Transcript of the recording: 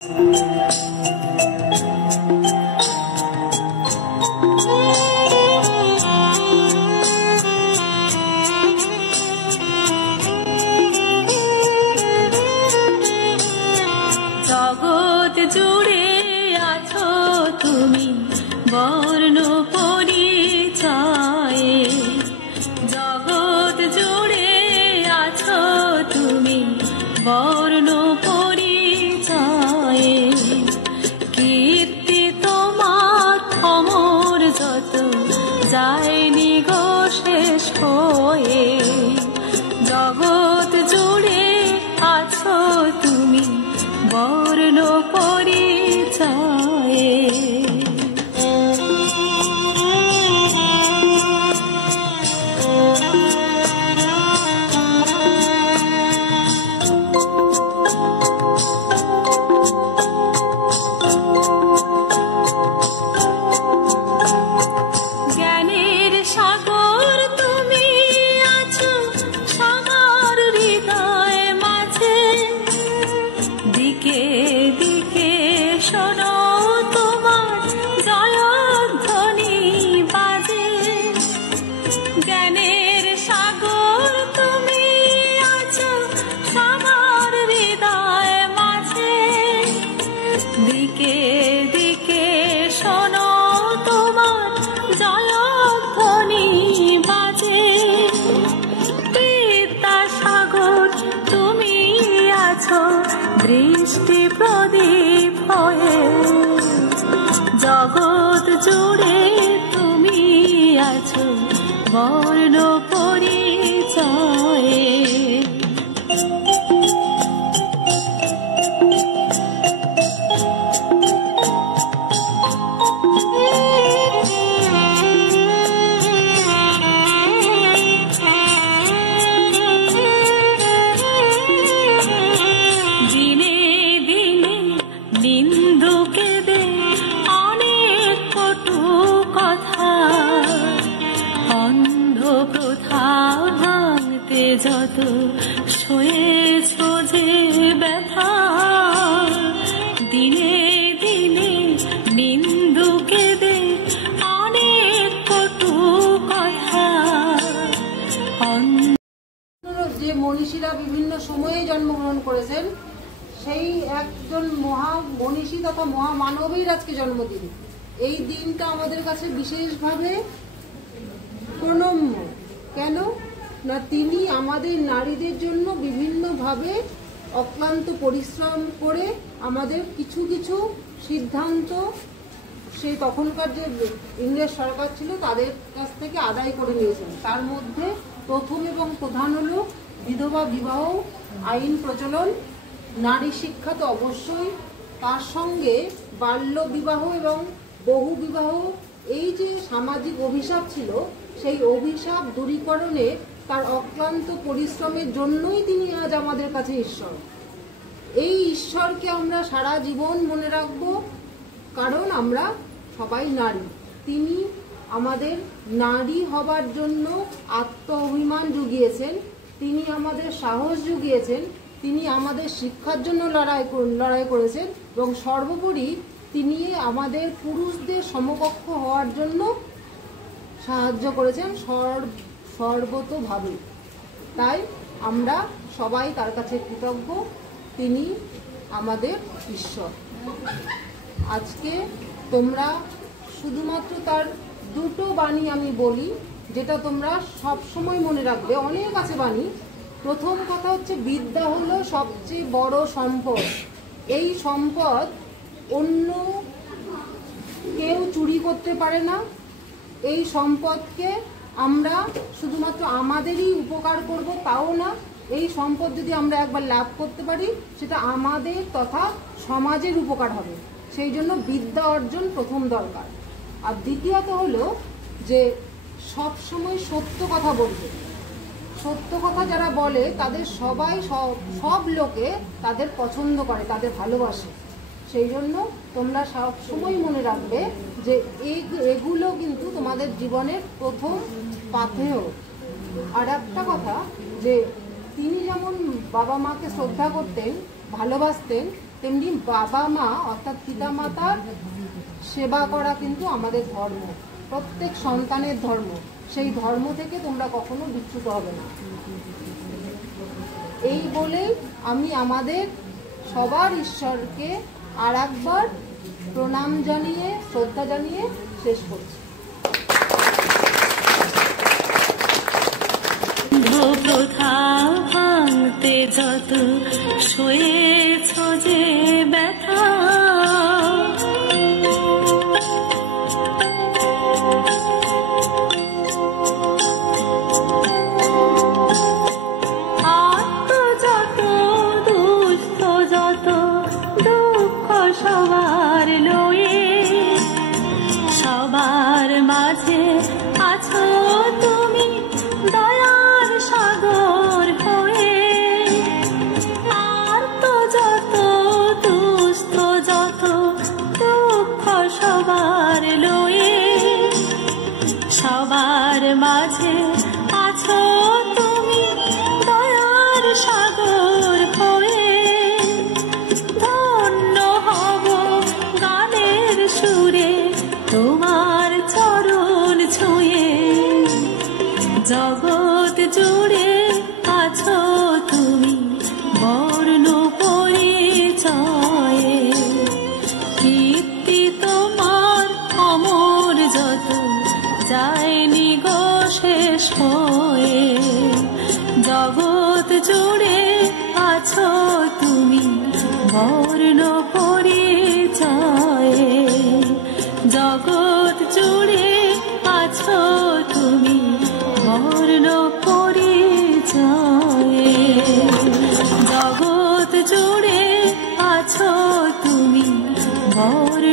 জগৎ জুড়ে আছো তুমি বর্ণ পরিচয়ে, জগৎ জুড়ে আছো তুমি বর্ণ পরিচয়ে। কীর্তি তোমার অমর যত যায়নি গো শেষ হয়ে, জগৎ জুড়ে আছো তুমি বর্ণ পরিচয়ে। জ্ঞানের সাগর তুমি আছো সবার হৃদয় মাঝে, দিকে দিকে শোনো তোমার জয়ধ্বনি বাজে। জ্ঞানের সাগর তুমি আছো সবার হৃদয় মাঝে, দিকে দিকে শোনো তোমার জয়ধ্বনি বাজে। বিদ্যাসাগর তুমি আছো দৃষ্টি প্রদীপ হয়ে, জগৎ জুড়ে তুমি আছো বর্ণ পরিচয়ে। দিনে দিনে নিন্দুকে দে অনেক কটু কথা, অন্ধ প্রথা ভাঙতে যত সয়েছ যে ব্যথা। দিনে দিনে নিন্দুকে দে অনেক কটু কথা। যে মনীষীরা বিভিন্ন সময়ে জন্মগ্রহণ করেছেন, সেই একজন মহা মনীষী তথা মহামানবের আজকে জন্মদিন। এই দিনটা আমাদের কাছে বিশেষভাবে প্রণম্য। কেন না, তিনি আমাদের নারীদের জন্য বিভিন্নভাবে অক্লান্ত পরিশ্রম করে আমাদের কিছু কিছু সিদ্ধান্ত সেই তখনকার যে ইংরেজ সরকার ছিল তাদের কাছ থেকে আদায় করে নিয়েছেন। তার মধ্যে প্রথম এবং প্রধান হল বিধবা বিবাহ আইন প্রচলন, নারী শিক্ষা তো অবশ্যই, তার সঙ্গে বাল্য বিবাহ এবং বহু বিবাহ। এই যে সামাজিক অভিশাপ ছিল, সেই অভিশাপ দূরীকরণে তার অক্লান্ত পরিশ্রমের জন্যই তিনি আজ আমাদের কাছে ঈশ্বর। এই ঈশ্বরকে আমরা সারা জীবন মনে রাখব, কারণ আমরা সবাই নারী। তিনি আমাদের নারী হবার জন্য আত্ম অভিমান জুগিয়েছেন, তিনি আমাদের সাহস জুগিয়েছেন, তিনি আমাদের শিক্ষার জন্য লড়াই করেছেন এবং সর্বোপরি তিনি আমাদের পুরুষদের সমকক্ষ হওয়ার জন্য সাহায্য করেছেন সর্বতোভাবে। তাই আমরা সবাই তার কাছে কৃতজ্ঞ, তিনি আমাদের ঈশ্বর। আজকে তোমরা শুধুমাত্র তার দুটো বাণী আমি বলি, যেটা তোমরা সব সময় মনে রাখবে। অনেক আছে বাণী। প্রথম কথা হচ্ছে, বিদ্যা হলো সবচেয়ে বড় সম্পদ। এই সম্পদ অন্য কেউ চুরি করতে পারে না। এই সম্পদকে আমরা শুধুমাত্র আমাদেরই উপকার করব তাও না, এই সম্পদ যদি আমরা একবার লাভ করতে পারি সেটা আমাদের তথা সমাজের উপকার হবে। সেই জন্য বিদ্যা অর্জন প্রথম দরকার। আর দ্বিতীয়ত হলো যে সব সময় সত্য কথা বলবে। সত্য কথা যারা বলে তাদের সবাই সব লোকে তাদের পছন্দ করে, তাদের ভালোবাসে। সেই জন্য তোমরা সব সময় মনে রাখবে যে এগুলো কিন্তু তোমাদের জীবনের প্রথম পাথেয়। আর একটা কথা, যে তিনি যেমন বাবা মাকে শ্রদ্ধা করতেন, ভালোবাসতেন, তেমনি বাবা মা অর্থাৎ পিতা মাতার সেবা করা কিন্তু আমাদের ধর্ম, প্রত্যেক সন্তানের ধর্ম। সেই ধর্ম থেকে তোমরা কখনো বিচ্যুত হবে না। এই বলেই আমি আমাদের সবার ঈশ্বরকে আর একবার প্রণাম জানিয়ে, শ্রদ্ধা জানিয়ে শেষ করছি। প্রথা ভাঙতে যত সয়েছ যে ব্যথা, আত্ম যত দুস্থ যত দুঃখ সবার লয়ে, সবার মাঝে আছো তুমি দয়ার সাগর হয়ে। আর তো যত দুস্থ যত দুঃখ সবার লয়ে, সবার মাঝে আছো তুমি দয়ার সাগর হয়ে। ধন্য হব গানের সুরে তোমার চরণ ছুঁয়ে, জগৎ জুড়ে আছো তুমি বর্ণ পরিচয়ে। কীর্তি তোমার অমর যত যায়নি গো শেষ হয়ে। জগৎ জুড়ে আছো তুমি বর্ণ পরিচয়ে। জগৎ জুড়ে আছো তুমি বর্ণ পরিচয়ে। জগৎ জুড়ে আছো তুমি বর্ণ